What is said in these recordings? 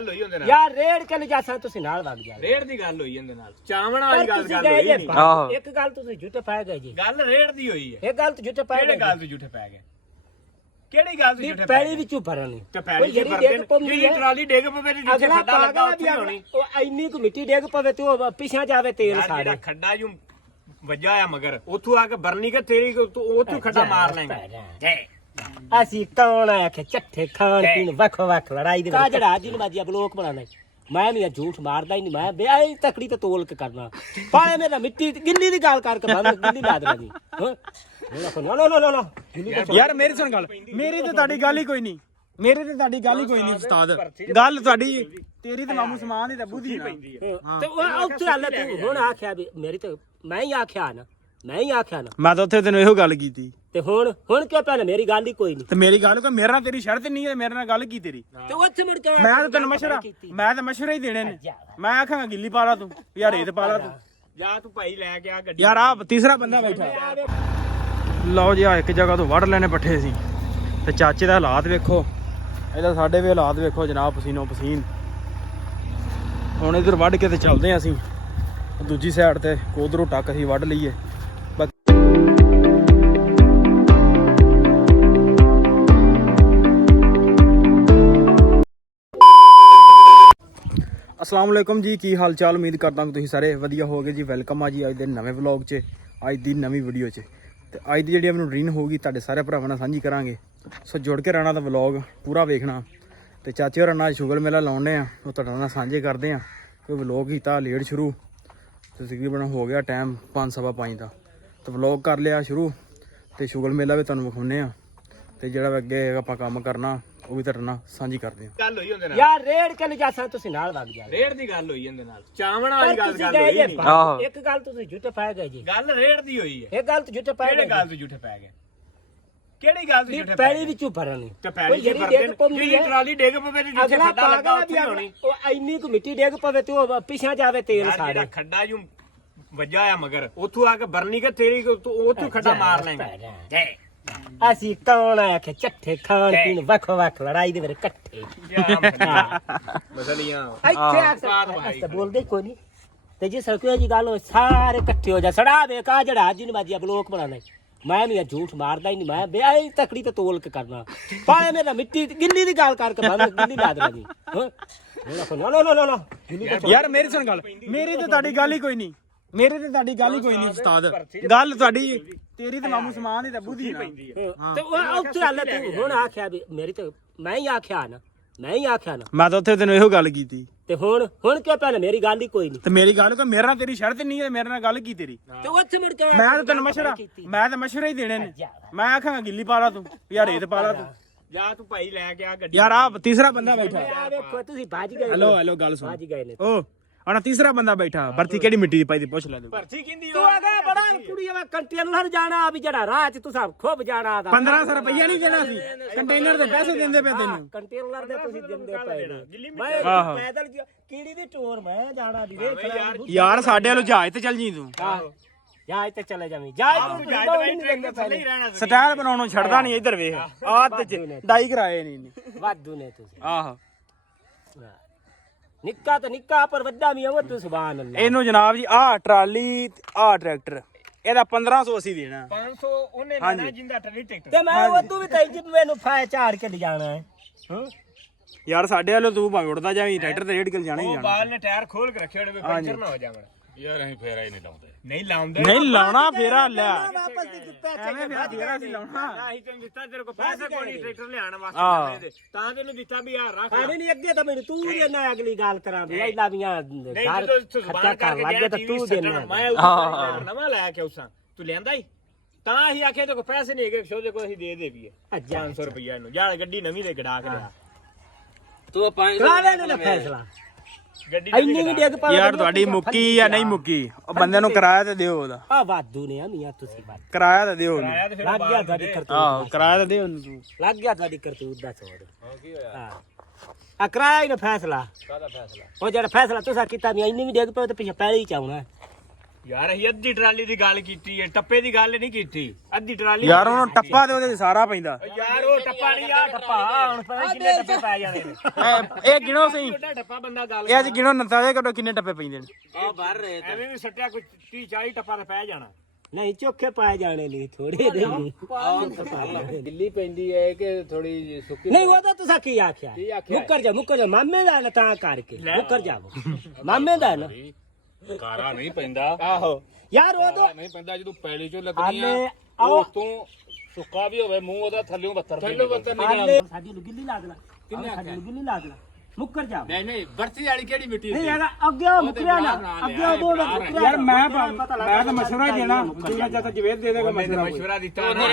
ਗੱਲ ਹੋਈ ਉਹਦੇ ਨਾਲ ਯਾਰ ਰੇੜ ਕੇ ਨਜਾਸਾਂ ਤੁਸੀਂ ਨਾਲ ਵਗ ਜਾ ਰੇੜ ਦੀ ਗੱਲ ਹੋਈ ਇਹਦੇ ਨਾਲ ਚਾਵਣਾ ਵਾਲੀ ਗੱਲ ਹੋਈ ਨਹੀਂ ਇੱਕ ਗੱਲ ਤੁਸੀਂ ਝੂਠੇ ਪੈ ਗਏ ਜੀ ਗੱਲ ਰੇੜ ਦੀ ਹੋਈ ਹੈ ਇਹ ਗੱਲ ਤੇ ਝੂਠੇ ਪੈ ਗਏ ਕਿਹੜੇ ਗੱਲ ਤੇ ਝੂਠੇ ਪੈ ਗਏ ਕਿਹੜੀ ਗੱਲ ਤੇ ਝੂਠੇ ਪੈਲੀ ਵਿੱਚੋਂ ਭਰਨੀ ਤੇ ਪੈਲੀ ਚ ਭਰਦੇ ਜਿਹੜੀ ਟਰਾਲੀ ਡੇਗ ਪਵੇ ਤੇ ਜਿੱਥੇ ਖੱਡਾ ਲੱਗਾ ਉੱਥੇ ਹੋਣੀ ਉਹ ਇੰਨੀ ਕੁ ਮਿੱਟੀ ਡੇਗ ਪਵੇ ਤੇ ਉਹ ਪਿਛਾ ਜਾਵੇ ਤੇਲ ਸਾਰੇ ਜਿਹੜਾ ਖੱਡਾ ਜੂ ਵੱਜਾ ਆ ਮਗਰ ਉੱਥੋਂ ਆ ਕੇ ਬਰਨੀ ਕੇ ਤੇਰੀ ਉੱਥੋਂ ਖੱਡਾ ਮਾਰ ਲੈਂਗੇ ਅਸੀਂ ਕੌਣ ਆ ਕੇ ਚੱਠੇ ਖਾਣ ਪੀਣ ਵੱਖ ਵੱਖ ਲੜਾਈ ਦੇ ਵਿੱਚ ਜਿਹੜਾ ਜਿਹਨੂੰ ਮਾਜੀਆ ਬਲੋਕ ਬਣਾਣਾ ਮੈਂ ਵੀ ਝੂਠ ਮਾਰਦਾ ਹੀ ਨਹੀਂ ਮੈਂ ਬਿਆਹੀ ਤਕੜੀ ਤੇ ਤੋਲ ਕੇ ਕਰਨਾ ਪਾਏ ਮੇਰਾ ਮਿੱਟੀ ਗਿੱਲੀ ਦੀ ਗੱਲ ਕਰਕੇ ਬੰਦ ਗਿੱਲੀ ਲਾ ਦੇਣੀ ਹਾਂ ਯਾਰ ਮੇਰੀ ਸੁਣ ਗੱਲ ਮੇਰੀ ਤੇ ਤੁਹਾਡੀ ਗੱਲ ਹੀ ਕੋਈ ਨਹੀਂ ਮੇਰੇ ਤੇ ਤੁਹਾਡੀ ਗੱਲ ਹੀ ਕੋਈ ਨਹੀਂ ਉਸਤਾਦ ਗੱਲ ਤੁਹਾਡੀ ਤੇਰੀ ਤੇ ਮਾਮੂ ਸਮਾਨ ਦੀ ਤਾਂ ਬੁੱਧੀ ਪੈਂਦੀ ਹੈ ਤੇ ਉਹ ਉੱਥੇ ਹਾਲੇ ਤੂੰ ਹੁਣ ਆਖਿਆ ਵੀ ਮੇਰੀ ਤੇ ਮੈਂ ਹੀ ਆਖਿਆ ਨਾ ਮੈਂ ਤਾਂ ਉੱਥੇ ਤੈਨੂੰ ਇਹੋ ਗੱਲ ਕੀਤੀ ਤੇ ਹੁਣ ਕਿਉਂ ਪਹਿਲਾਂ ਮੇਰੀ ਗੱਲ ਹੀ ਕੋਈ ਨਹੀਂ ਤੇ ਮੇਰੀ ਗੱਲ ਕੋਈ ਮੇਰੇ ਨਾਲ ਤੇਰੀ ਸ਼ਰਤ ਨਹੀਂ ਹੈ ਮੇਰੇ ਨਾਲ ਗੱਲ ਕੀ ਤੇਰੀ ਤੇ ਉੱਥੇ ਮੁੜ ਕੇ ਮੈਂ ਤਾਂ ਤੈਨੂੰ ਮਸ਼ਵਰਾ ਹੀ ਦੇਣੇ ਨੇ ਮੈਂ ਆਖਾਂਗਾ ਗਿੱਲੀ ਪਾ ਲਾ ਤੂੰ ਯਾਰ ਰੇਤ ਪਾ ਲਾ ਤੂੰ ਜਾ ਤੂੰ ਭਾਈ ਲੈ ਕੇ ਆ ਗੱਡੀ ਯਾਰ ਆ ਤੀਸਰਾ ਬੰਦਾ ਬੈਠਾ ਲਓ ਜੀ ਆ ਇੱਕ ਜਗ੍ਹਾ ਤੋਂ ਵੱਢ ਲੈਣੇ ਪੱਠੇ ਸੀ ਤੇ ਚਾਚੇ ਦਾ ਹਾਲਾਤ ਵੇਖੋ ਇਹਦਾ ਸਾਡੇ ਵੀ ਹਾਲਾਤ ਵੇਖੋ ਜਨਾਬ ਪਸੀਨੋ ਪਸੀਨ ਹੁਣ ਇਧਰ ਵੱਢ ਕੇ ਤੇ ਚੱਲਦੇ ਆ ਅਸੀਂ ਦੂਜੀ ਸਾਈਡ ਤੇ ਕੋਧਰੋਂ ਟੱਕ ਅਸੀਂ ਵੱਢ ਲਈਏ अस्सलाम वालेकुम जी की हाल चाल उम्मीद करता हूँ तुम सारे वधिया हो गए जी वेलकम आ जी अज के नवे व्लॉग च अज की नवी वीडियो च तो अज की जी रूटीन होगी तुहाडे सारे भरावां नाल सांझी करांगे सो जुड़ के रहना तो व्लॉग पूरा वेखना तो चाचे होरां नाल शुगर मेला लाउने आ वो तुहाडे नाल सांझे करदे आ कोई व्लॉग कीता लेट शुरू तो तकरीबन हो गया टाइम 5:15 का तो व्लॉग कर लिया शुरू तो शुगर मेला भी तुहानूं विखाउने आ तो जिहड़ा अगे आपां काम करना ਉਹ ਵੀ ਤੁਹਾਡੇ ਨਾਲ ਸਾਂਝੀ ਕਰਦੇ ਹਾਂ ਗੱਲ ਹੋਈ ਉਹਦੇ ਨਾਲ ਯਾਰ ਰੇੜ ਕੇ ਨਜਾਸਾਂ ਤੁਸੀਂ ਨਾਲ ਵਗ ਜਾ ਰੇੜ ਦੀ ਗੱਲ ਹੋਈ ਇਹਦੇ ਨਾਲ ਚਾਵਣਾ ਵਾਲੀ ਗੱਲ ਹੋਈ ਨਹੀਂ ਇੱਕ ਗੱਲ ਤੁਸੀਂ ਝੂਠੇ ਪੈ ਗਏ ਜੀ ਗੱਲ ਰੇੜ ਦੀ ਹੋਈ ਹੈ ਇਹ ਗੱਲ ਤੇ ਝੂਠੇ ਪੈ ਗਏ ਕਿਹੜੇ ਗੱਲ ਤੇ ਝੂਠੇ ਪੈ ਗਏ ਕਿਹੜੀ ਗੱਲ ਤੇ ਝੂਠੇ ਪੈਲੀ ਵਿੱਚੋਂ ਭਰਨੀ ਤੇ ਪੈਲੀ ਚ ਭਰਦੇ ਜਿਹੜੀ ਟਰਾਲੀ ਡੇਗ ਪਵੇ ਤੇ ਜਿੱਥੇ ਖੱਡਾ ਲੱਗਾ ਉੱਥੇ ਹੋਣੀ ਉਹ ਇੰਨੀ ਕੁ ਮਿੱਟੀ ਡੇਗ ਪਵੇ ਤੇ ਉਹ ਪਿਛਾ ਜਾਵੇ ਤੇਲ ਸਾਰੇ ਜਿਹੜਾ ਖੱਡਾ ਜੂ ਵੱਜਾ ਆ ਮਗਰ ਉੱਥੋਂ ਆ ਕੇ ਬਰਨੀ ਕੇ ਤੇਰੀ ਉੱਥੋਂ ਖੱਡਾ ਮਾਰ ਲੈਂਗੇ ਅਸੀਂ ਕੌਣ ਆ ਕੇ ਚੱਠੇ ਖਾਣ ਪੀਣ ਵੱਖ ਵੱਖ ਲੜਾਈ ਦੇ ਵਿੱਚ ਇਕੱਠੇ ਬਦਲੀਆਂ ਇੱਥੇ ਬੋਲਦੇ ਕੋਈ ਨਹੀਂ ਤੇ ਜੇ ਸਰਕੋ ਜੀ ਗੱਲ ਸਾਰੇ ਇਕੱਠੇ ਹੋ ਜਾ ਸੜਾ ਦੇ ਕਾ ਜਿਹੜਾ ਜਿਹਨੂੰ ਮਾਜੀਆ ਬਲੋਕ ਬਣਾਣਾ ਮੈਂ ਵੀ ਝੂਠ ਮਾਰਦਾ ਹੀ ਨਹੀਂ ਮੈਂ ਬਿਆਹੀ ਤਕੜੀ ਤੇ ਤੋਲ ਕੇ ਕਰਨਾ ਪਾਏ ਮੇਰਾ ਮਿੱਟੀ ਗਿੱਲੀ ਦੀ ਗੱਲ ਕਰਕੇ ਬੰਦ ਗਿੱਲੀ ਲਾ ਦੇਣੀ ਯਾਰ ਮੇਰੀ ਸੁਣ ਗੱਲ ਮੇਰੀ ਤੇ ਤੁਹਾਡੀ ਗੱਲ ਹੀ ਕੋਈ ਨਹੀਂ ਮੇਰੇ ਤੇ ਤੁਹਾਡੀ ਗੱਲ ਹੀ ਕੋਈ ਨਹੀਂ ਉਸਤਾਦ ਗੱਲ ਤੁਹਾਡੀ ਤੇਰੀ ਤੇ ਮਾਮੂ ਸਮਾਨ ਦੀ ਤਾਂ ਬੁੱਧੀ ਪੈਂਦੀ ਹੈ ਤੇ ਉਹ ਉੱਥੇ ਹਾਲੇ ਤੂੰ ਹੁਣ ਆਖਿਆ ਵੀ ਮੇਰੀ ਤੇ ਮੈਂ ਹੀ ਆਖਿਆ ਨਾ ਮੈਂ ਤਾਂ ਉੱਥੇ ਤੈਨੂੰ ਇਹੋ ਗੱਲ ਕੀਤੀ ਤੇ ਹੁਣ ਕਿਉਂ ਪਹਿਲਾਂ ਮੇਰੀ ਗੱਲ ਹੀ ਕੋਈ ਨਹੀਂ ਤੇ ਮੇਰੀ ਗੱਲ ਕੋਈ ਮੇਰੇ ਨਾਲ ਤੇਰੀ ਸ਼ਰਤ ਨਹੀਂ ਹੈ ਮੇਰੇ ਨਾਲ ਗੱਲ ਕੀ ਤੇਰੀ ਤੇ ਉੱਥੇ ਮੁੜ ਕੇ ਮੈਂ ਤਾਂ ਤੈਨੂੰ ਮਸ਼ਵਰਾ ਹੀ ਦੇਣੇ ਨੇ ਮੈਂ ਆਖਾਂਗਾ ਗਿੱਲੀ ਪਾ ਲਾ ਤੂੰ ਯਾਰ ਰੇਤ ਪਾ ਲਾ ਤੂੰ ਜਾ ਤੂੰ ਭਾਈ ਲੈ ਕੇ ਆ ਗੱਡੀ ਯਾਰ ਆ ਤੀਸਰਾ ਬੰਦਾ ਬੈਠਾ ਵੇਖੋ ਤੁਸੀਂ ਭੱਜ ਗਏ ਹੈਲੋ ਗੱਲ ਸੁਣ ਭੱਜ ਗਏ ਨੇ ਓ ਆਣਾ ਤੀਸਰਾ ਬੰਦਾ ਬੈਠਾ ਭਰਤੀ ਕਿਹੜੀ ਮਿੱਟੀ ਦੀ ਪਾਈ ਦੀ ਪੁੱਛ ਲੈ ਤੂੰ ਭਰਤੀ ਕਿੰਦੀ ਤੂੰ ਅਗਾ ਬੜਾ ਕੁੜੀਆਂ ਵਾ ਕੰਟੇਨਰ ਜਾਣਾ ਵੀ ਜਿਹੜਾ ਰਾਹ ਚ ਤੂੰ ਸਭ ਖੁੱਬ ਜਾਣਾ ਦਾ 1500 ਰੁਪਈਆ ਨਹੀਂ ਦੇਣਾ ਸੀ ਕੰਟੇਨਰ ਦੇ ਪੈਸੇ ਦਿੰਦੇ ਪਏ ਤੈਨੂੰ ਕੰਟੇਨਰ ਦੇ ਤੁਸੀਂ ਦਿੰਦੇ ਪਏ ਨੇ ਮੈਂ ਪੈਦਲ ਕੀੜੀ ਦੀ ਟੋਰ ਮੈਂ ਜਾਣਾ ਦੀ ਵੇਖ ਯਾਰ ਸਾਡੇ ਵੱਲੋਂ ਜਹਾਜ਼ ਤੇ ਚੱਲ ਜੀ ਤੂੰ ਜਹਾਜ਼ ਤੇ ਚਲੇ ਜਾਵੀਂ ਜਹਾਜ਼ ਥੱਲੇ ਹੀ ਰਹਿਣਾ ਸਟਾਈਲ ਬਣਾਉਣੋਂ ਛੱਡਦਾ ਨਹੀਂ ਇੱਧਰ ਵੇਖ ਆਹ ਤੇ ਡਾਈ ਕਰਾਏ ਨਹੀਂ ਵਾਧੂ ਨੇ ਤੁਸੀਂ ਆਹੋ ਨਿੱਕਾ ਤਾਂ ਨਿੱਕਾ ਪਰ ਵੱਡਾ ਵੀ ਉਹ ਤੂੰ ਸੁਭਾਨ ਅੱਲਾਹ ਇਹਨੂੰ ਜਨਾਬ ਜੀ ਆਹ ਟਰਾਲੀ ਆਹ ਟਰੈਕਟਰ ਇਹਦਾ 1500 ਅਸੀਂ ਦੇਣਾ 500 ਉਹਨੇ ਲੈਣਾ ਜਿੰਦਾ ਟਰੈਕਟਰ ਤੇ ਮੈਂ ਉਹ ਤੂੰ ਵੀ ਤਾਂ ਇੰਜਨ ਮੈਨੂੰ ਫਾਇ ਝਾੜ ਕੇ ਲਿਜਾਣਾ ਹੈ ਯਾਰ ਸਾਡੇ ਵੱਲੋਂ ਤੂੰ ਭਾਵੇਂ ਉੜਦਾ ਜਾਵੀਂ ਟਰੈਕਟਰ ਤੇ ਰੇਡ ਕੇ ਜਾਣਾ ਹੀ ਉਹ ਜਾਣਾ ਬਾਲ ਨੇ ਟਾਇਰ ਖੋਲ ਕੇ ਰੱਖੇ ਹੋਣੇ ਵੀ ਪੰਚਰ ਨਾ ਹੋ ਜਾਵਣ ਯਾਰ ਅਸੀਂ ਫੇਰਾ ਹੀ ਨਹੀਂ ਲਾਉਂਦੇ ਨਹੀਂ ਲਾਉਣਾ ਫੇਰਾ ਲੈ ਵਾਪਸ ਦੇ ਦਿੱਤਾ ਐਵੇਂ ਫੇਰਾ ਅਸੀਂ ਲਾਉਣਾ ਅਸੀਂ ਤੈਨੂੰ ਦਿੱਤਾ ਤੇਰੇ ਕੋਲ ਪੈਸੇ ਕੋਈ ਟਰੈਕਟਰ ਲਿਆਉਣ ਵਾਸਤੇ ਤਾਂ ਤੈਨੂੰ ਦਿੱਤਾ ਵੀ ਯਾਰ ਰੱਖ ਆੜੇ ਨਹੀਂ ਅੱਗੇ ਤਾਂ ਮੈਨੂੰ ਤੂੰ ਦੇਣਾ ਅਗਲੀ ਗੱਲ ਕਰਾਂ ਵੀ ਐਲਾ ਵੀਆਂ ਘਰ ਖਰਚਾ ਕਰ ਲੱਗੇ ਤਾਂ ਤੂੰ ਦੇਣਾ ਮੈਂ ਨਵਾਂ ਲੈ ਕੇ ਉਸਾਂ ਤੂੰ ਲਿਆਂਦਾ ਹੀ ਤਾਂ ਅਸੀਂ ਆਖਿਆ ਤੇ ਕੋ ਪੈਸੇ ਨਹੀਂ ਹੈਗੇ ਸ਼ੋਦੇ ਕੋ ਅਸੀਂ ਦੇ ਦੇ ਵੀ 500 ਰੁਪਈਆ ਨੂੰ ਯਾਰ ਗੱਡੀ ਨਵੀਂ ਦੇ ਗੜਾ ਕੇ ਲਿਆ ਤੂੰ 500 ਨੂੰ ਫੈਸਲਾ ਗੱਡੀ ਇੰਨੀ ਵੀ ਡਿੱਗ ਪਾ ਯਾਰ ਤੁਹਾਡੀ ਮੁੱਕੀ ਜਾਂ ਨਹੀਂ ਮੁੱਕੀ ਉਹ ਬੰਦੇ ਨੂੰ ਕਿਰਾਇਆ ਤੇ ਦਿਓ ਉਹਦਾ ਆ ਵਾਧੂ ਨੇ ਆ ਮੀਆਂ ਤੁਸੀਂ ਬਾਤ ਕਿਰਾਇਆ ਤਾਂ ਦਿਓ ਉਹਨੂੰ ਲੱਗ ਗਿਆ ਤੁਹਾਡੀ ਕਰਤੂਤ ਆਹੋ ਕਿਰਾਇਆ ਤਾਂ ਦਿਓ ਉਹਨੂੰ ਤੂੰ ਲੱਗ ਗਿਆ ਤੁਹਾਡੀ ਕਰਤੂਤ ਦਾ ਛੋੜ ਕੀ ਹੋਇਆ ਹਾਂ ਆ ਕਰਾਇਆ ਹੀ ਨਾ ਫੈਸਲਾ ਕਾਹਦਾ ਫੈਸਲਾ ਉਹ ਜਿਹੜਾ ਫੈਸਲਾ ਤੁਸੀਂ ਕੀਤਾ ਵੀ ਇੰਨੀ ਵੀ ਡਿੱਗ ਪਵੇ ਤੇ ਪਿੱਛੇ ਪੈਲੀ ਚ ਆਉਣਾ ਯਾਰ ਅਸੀਂ ਅੱਧੀ ਟਰਾਲੀ ਦੀ ਗੱਲ ਕੀਤੀ ਹੈ, ਟੱਪੇ ਦੀ ਗੱਲ ਨਹੀਂ ਕੀਤੀ। ਅੱਧੀ ਟਰਾਲੀ ਯਾਰ ਹੁਣ ਟੱਪਾ ਤੇ ਉਹਦੇ 'ਚ ਸਾਰਾ ਪੈਂਦਾ। ਯਾਰ ਉਹ ਟੱਪਾ ਨਹੀਂ ਆ ਟੱਪਾ ਹੁਣ ਪਤਾ ਨੀ ਕਿੰਨੇ ਟੱਪੇ ਪੈ ਜਾਣੇ ਨੇ। ਇਹ ਗਿਣੋ ਸਹੀ, ਛੋਟਾ ਟੱਪਾ ਬੰਦਾ ਗੱਲ ਇਹ ਅੱਜ ਗਿਣੋ ਨੰਤਾ ਦੇ ਕਦੋਂ ਕਿੰਨੇ ਟੱਪੇ ਪੈਂਦੇ ਨੇ। ਆ ਭਰ ਰਹੇ ਐਵੇਂ ਵੀ ਸੱਟਿਆ ਕੋਈ 30 40 ਟੱਪਾ ਤੇ ਪੈ ਜਾਣਾ। ਨਹੀਂ ਚੋਖੇ ਪਾਏ ਜਾਣੇ ਨਹੀਂ ਥੋੜੇ ਦੇ ਗਿੱਲੀ ਪੈਂਦੀ ਹੈ ਕਿ ਥੋੜੀ ਸੁੱਕੀ? ਨਹੀਂ ਉਹ ਤਾਂ ਤੁਸੀਂ ਕੀ ਆਖਿਆ ਮੁੱਕਰ ਜਾ ਮਾਮੇ ਦਾ ਨਾ ਤਾਂ ਕਰਕੇ ਮੁੱਕਰ ਜਾਵੋ ਮਾਮੇ ਦਾ ਨਾ ਕਾਰਾ ਨਹੀਂ ਪੈਂਦਾ। ਆਹੋ ਯਾਰ ਉਹ ਤਾਂ ਨਹੀਂ ਪੈਂਦਾ ਜਦੋਂ ਪੈਲੀ ਚੋਂ ਲੱਗਦੀ ਆ ਆਲੇ ਆਓ ਉਸ ਤੋਂ ਸੁੱਕਾ ਵੀ ਹੋਵੇ ਮੂੰਹ ਉਹਦਾ ਥੱਲੇੋਂ ਬੱਤਰ ਆਲੇ ਸਾਡੀ ਨੂੰ ਗਿੱਲੀ ਲਾ ਦੇਣਾ ਕਿੰਨੇ ਸਾਡੀ ਨੂੰ ਗਿੱਲੀ ਲਾ ਦੇਣਾ ਮੁੱਕਰ ਜਾ ਨਹੀਂ ਬਰਤੀ ਵਾਲੀ ਕਿਹੜੀ ਮਿੱਟੀ ਨਹੀਂ ਹੈਗਾ ਅੱਗੇ ਮੁੱਕਰਿਆ ਨਾ ਅੱਗੇ ਉਹ ਯਾਰ ਮੈਂ ਤਾਂ ਮਸ਼ਵਰਾ ਹੀ ਦੇਣਾ, ਜਿੰਨਾ ਚਾਹਤਾ ਜਵੇਦ ਦੇ ਦੇਗਾ ਮਸ਼ਵਰਾ ਦਿੱਤਾ ਮੈਂ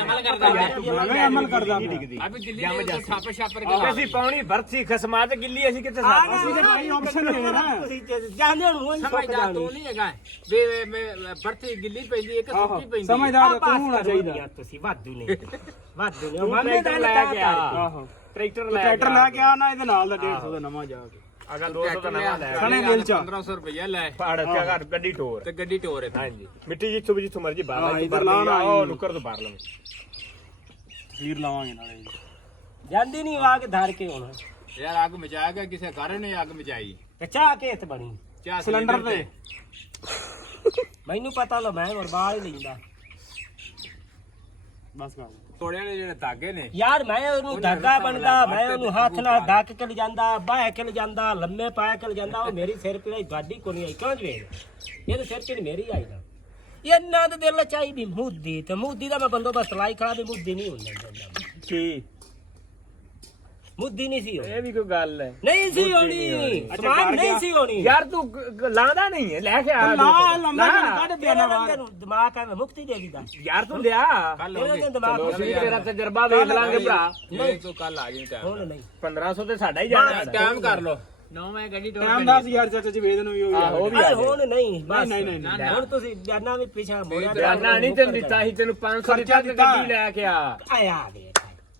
ਅਮਲ ਕਰਦਾ ਮੈਂ ਅਮਲ ਕਰਦਾ ਅਭੀ ਗਿੱਲੀ ਦੇ ਛਾਪ ਛਾਪਰ ਅਸੀਂ ਪਾਉਣੀ ਵਰਤੀ ਖਸਮਾ ਤੇ ਗਿੱਲੀ ਅਸੀਂ ਕਿੱਥੇ ਸਾਡਾ ਅਸੀਂ ਤਾਂ ਭਾਈ ਆਪਸ਼ਨ ਦੇ ਨਾ। ਤੁਸੀਂ ਜਾਣਦੇ ਨੂੰ ਸਮਝਦਾਰ ਤੂੰ ਨਹੀਂ ਹੈਗਾ ਵੇ ਮੈਂ ਬਰਤੀ ਗਿੱਲੀ ਪੈਂਦੀ ਹੈ ਕਿ ਸੁੱਕੀ ਪੈਂਦੀ ਹੈ? ਸਮਝਦਾਰ ਤੂੰ ਹੋਣਾ ਚਾਹੀਦਾ। ਤੁਸੀਂ ਵਾਧੂ ਨਹੀਂ ਵਾਧੂ ਨਹੀਂ ਤੂੰ ਮਾਮੇ ਦਾ ਲੈ ਕੇ ਆ। ਆਹੋ ਟਰੈਕਟਰ ਟਰੈਕਟਰ ਲੈ ਕੇ ਆ ਨਾ ਇਹਦੇ ਨਾਲ ਦਾ 150 ਦਾ ਨਵਾਂ ਜਾ ਕੇ ਅਗਾ 200 ਦਾ ਨਵਾਂ ਲੈ ਸਣੇ ਦਿਲ ਚ 1500 ਰੁਪਇਆ ਲੈ ਪਾੜ ਕੇ ਘਰ ਗੱਡੀ ਟੋਰ ਤੇ ਗੱਡੀ ਟੋਰ ਹੈ ਹਾਂਜੀ ਮਿੱਟੀ ਜਿੱਥੋਂ ਮਰਜੀ ਬਾਹਰ ਹਾਂ, ਲਾ ਇੱਧਰ ਲਾ ਨਾ, ਉਹ ਨੁੱਕਰ ਤੋਂ ਬਾਹਰ ਲਵੇਂ ਤੀਰ ਲਾਵਾਂਗੇ ਨਾਲੇ। ਜਾਂਦੀ ਨਹੀਂ ਆ ਕੇ ਧਰ ਕੇ ਹੁਣ ਯਾਰ ਅੱਗ ਮਚਾਇਆ ਕਿਸੇ ਘਰ ਨੇ ਅੱਗ ਮਚਾਈ ਚਾਹ ਕੇ ਇੱਥੇ ਬਣੀ ਚਾਹ ਸਿਲੰਡਰ ਤੇ ਮੈਨੂੰ ਪਤਾ ਲੋ ਮੈਂ ਬਰਬਾਦ ਹੀ ਲੈਂਦਾ ਬਸ ਕਰ ਤੋੜਿਆਂ ਦੇ ਜਿਹੜੇ ਧਾਗੇ ਨੇ ਯਾਰ ਮੈਂ ਉਹਨੂੰ ਧਾਗਾ ਬਣਦਾ ਮੈਂ ਉਹਨੂੰ ਹੱਥ ਨਾਲ ਧੱਕ ਕੇ ਲਿਜਾਂਦਾ ਬਾਹ ਕੇ ਲਿਜਾਂਦਾ ਲੰਮੇ ਪਾ ਕੇ ਲਿਜਾਂਦਾ ਉਹ ਮੇਰੀ ਸਿਰ ਪੀੜਾਈ ਗਾਡੀ ਕੋ ਨਹੀਂ ਆਈ ਕਿਉਂ ਜਵੇ ਇਹਦੇ ਸਿਰ ਤੇ ਮੇਰੀ ਆਈ ਨਾ ਇਹਨਾਂ ਦੇ ਦਿਲ ਚਾਹੀਦੀ ਮੁੱਦੀ ਤੇ ਮੁੱਦੀ ਦਾ ਮੈਂ ਬੰਦੋਬਸਤ ਲਾਈ ਖੜਾ ਵੀ ਮੁੱਦੀ ਨਹੀਂ ਹੁੰਦਾ ਕੀ ਮੁੱਦੀ ਨਹੀਂ ਸੀ ਇਹ ਵੀ ਕੋਈ ਗੱਲ ਹੈ ਨਹੀਂ ਸੀ ਹੋਣੀ ਸਮਾਨ ਨਹੀਂ ਸੀ ਹੋਣੀ ਯਾਰ ਤੂੰ ਲਾਂਦਾ ਨਹੀਂ ਹੈ ਲੈ ਕੇ ਆ ਲਾ ਲੰਮਾ ਕੱਢ ਪਿਆਣਾ ਬਾਹਰ ਦਿਮਾਗ ਆ ਮੁਕਤੀ ਦੇ ਦਿੰਦਾ ਯਾਰ ਤੂੰ ਲਿਆ ਇਹਦੇ ਦਿਮਾਗ ਅਸੀਂ ਤੇਰਾ ਤਜਰਬਾ ਵੇਖ ਲਾਂਗੇ ਭਰਾ ਨਹੀਂ ਤੂੰ ਕੱਲ ਆ ਜਾਈਂ ਟਾਈਮ ਹੁਣ ਨਹੀਂ 1500 ਤੇ ਸਾਡਾ ਹੀ ਜਾਣਾ ਟਾਈਮ ਕਰ ਲੋ ਨੋ ਮੈਂ ਗੱਡੀ ਟੋਰ ਟਾਈਮ 10000 ਚਾਚਾ ਜਵੇਦ ਨੂੰ ਵੀ ਉਹ ਵੀ ਆ ਹੁਣ ਨਹੀਂ ਬਸ ਨਹੀਂ, ਨਹੀਂ, ਹੁਣ ਤੁਸੀਂ ਜਾਨਾ ਵੀ ਪਿਛਾ ਮੋੜਿਆ ਜਾਨਾ ਨਹੀਂ ਤੈਨੂੰ ਦਿੱਤਾ ਸੀ ਤੈਨੂੰ 500 ਦਿੱਤਾ ਤੇ ਗੱਡੀ ਲੈ ਕੇ ਆ ਆਇਆ ਵੇਖ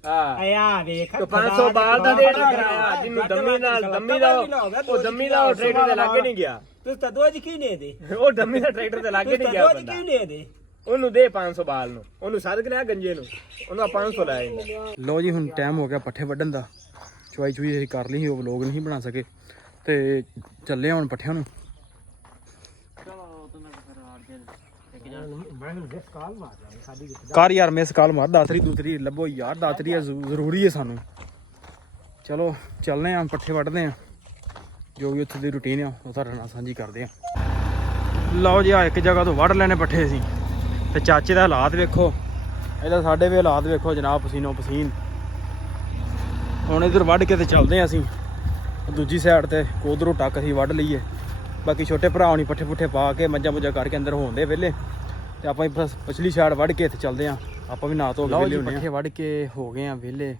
ਹਾਂ ਆਇਆ ਵੇਖ ਤੇ 500 ਬਾਲ ਦਾ ਰੇਟ ਕਰਾਇਆ ਜਿੰਨੂੰ ਦੰਮੀ ਦਾ ਉਹ ਦੰਮੀ ਦਾ ਉਹ ਟਰੈਕਟਰ ਦੇ ਲਾਗੇ ਨਹੀਂ ਗਿਆ ਤੁਸੀਂ ਤਾਂ ਦੋਜ ਕੀ ਨੇ ਦੇ ਉਹ ਦੰਮੀ ਦਾ ਟਰੈਕਟਰ ਦੇ ਲਾਗੇ ਨਹੀਂ ਗਿਆ ਦੋਜ ਬੰਦਾ ਕੀ ਨੇ ਦੇ ਉਹਨੂੰ ਦੇ 500 ਬਾਲ ਨੂੰ ਉਹਨੂੰ ਸੱਦ ਕੇ ਲਿਆ ਗੰਜੇ ਨੂੰ ਉਹਨੂੰ 500 ਲੈ ਜਾਂਦਾ ਲੋ ਜੀ ਹੁਣ ਟਾਈਮ ਹੋ ਗਿਆ ਪੱਠੇ ਵੱਢਣ ਦਾ। ਚੁਆਈ ਚੁਈ ਅਸੀਂ ਕਰ ਲਈ ਸੀ, ਉਹ ਵਲੋਗ ਨਹੀਂ ਬਣਾ ਸਕੇ ਤੇ ਚੱਲੇ ਹੁਣ ਪੱਠਿਆਂ ਨੂੰ। ਕਰ ਯਾਰ ਮਿਸ ਕਾਲ ਮਾਰ ਦਾਤਰੀ ਦੂਤਰੀ ਲੱਭੋ ਯਾਰ, ਦਾਤਰੀ ਜ਼ਰੂਰੀ ਹੈ ਸਾਨੂੰ। ਚਲੋ ਚੱਲਨੇ ਆਂ ਪੱਠੇ ਵੱਢਦੇ ਆਂ, ਜੋ ਵੀ ਉੱਥੇ ਦੀ ਰੁਟੀਨ ਆ ਉਹ ਤੁਹਾਡੇ ਨਾਲ ਸਾਂਝੀ ਕਰਦੇ ਆਂ। ਲਓ ਜੀ ਆ ਇੱਕ ਜਗ੍ਹਾ ਤੋਂ ਵੱਢ ਲੈਣੇ ਪੱਠੇ ਅਸੀਂ, ਤੇ ਚਾਚੇ ਦਾ ਹਾਲਾਤ ਵੇਖੋ, ਇਹਦਾ ਸਾਡੇ ਵੀ ਹਾਲਾਤ ਵੇਖੋ ਜਨਾਬ, ਪਸੀਨੋ ਪਸੀਨ। ਹੁਣ ਇਧਰ ਵੱਢ ਕੇ ਤੇ ਚੱਲਦੇ ਆਂ ਅਸੀਂ ਦੂਜੀ ਸਾਈਡ ਤੇ, ਉਧਰੋਂ ਟੱਕ ਅਸੀਂ ਵੱਢ ਲਈਏ। ਬਾਕੀ ਛੋਟੇ ਭਰਾ ਹੋਣੀ ਪੱਠੇ ਪੁੱਠੇ ਪਾ ਕੇ ਮੱਝਾਂ ਮੁੱਝਾਂ ਕਰਕੇ ਅੰਦਰ ਹੋਣਦੇ ਵਿਹਲੇ, ਤੇ ਆਪਾਂ ਪਿਛਲੀ ਸਾਈਡ ਵੱਢ ਕੇ ਇੱਥੇ ਚੱਲਦੇ ਆਂ। ਆਪਾਂ ਵੀ ਨਹਾ ਧੋ ਕੇ ਵਿਹਲੇ ਹੁੰਦੇ ਆਂ। ਪੱਠੇ ਵੱਢ ਕੇ ਹੋ ਗਏ ਆਂ ਵਿਹਲੇ,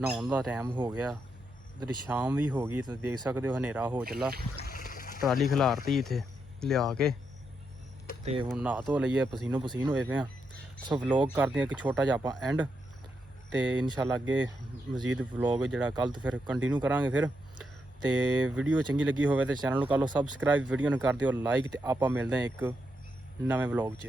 ਨਹਾਉਣ ਦਾ ਟਾਈਮ ਹੋ ਗਿਆ, ਇਧਰ ਸ਼ਾਮ ਵੀ ਹੋ ਗਈ, ਤੁਸੀਂ ਦੇਖ ਸਕਦੇ ਹੋ ਹਨੇਰਾ ਹੋ ਚੱਲਾ। ਟਰਾਲੀ ਖਿਲਾਰਤੀ ਇੱਥੇ ਲਿਆ ਕੇ, ਤੇ ਹੁਣ ਨਹਾ ਧੋ ਲਈਏ, ਪਸੀਨੋ ਪਸੀਨ ਹੋਏ ਪਏ ਆਂ। ਸੋ ਵਲੌਗ ਕਰਦੇ ਆਂ ਇੱਕ ਛੋਟਾ ਜਿਹਾ ਆਪਾਂ ਐਂਡ, ਤੇ ਇਨਸ਼ਾਅੱਲਾ ਅੱਗੇ ਮਜ਼ੀਦ ਵਲੌਗ ਜਿਹੜਾ ਕੱਲ੍ਹ ਤੋਂ ਫਿਰ ਕੰਟੀਨਿਊ ਕਰਾਂਗੇ ਫਿਰ। ਤੇ ਵੀਡੀਓ ਚੰਗੀ ਲੱਗੀ ਹੋਵੇ ਤੇ ਚੈਨਲ ਨੂੰ ਕਰ ਲਓ ਸਬਸਕ੍ਰਾਈਬ, ਵੀਡੀਓ ਨੂੰ ਕਰ ਦਿਓ ਲਾਈਕ, ਤੇ ਆਪਾਂ ਮਿਲਦੇ ਹਾਂ ਇੱਕ ਨਵੇਂ ਵਲੌਗ 'ਚ।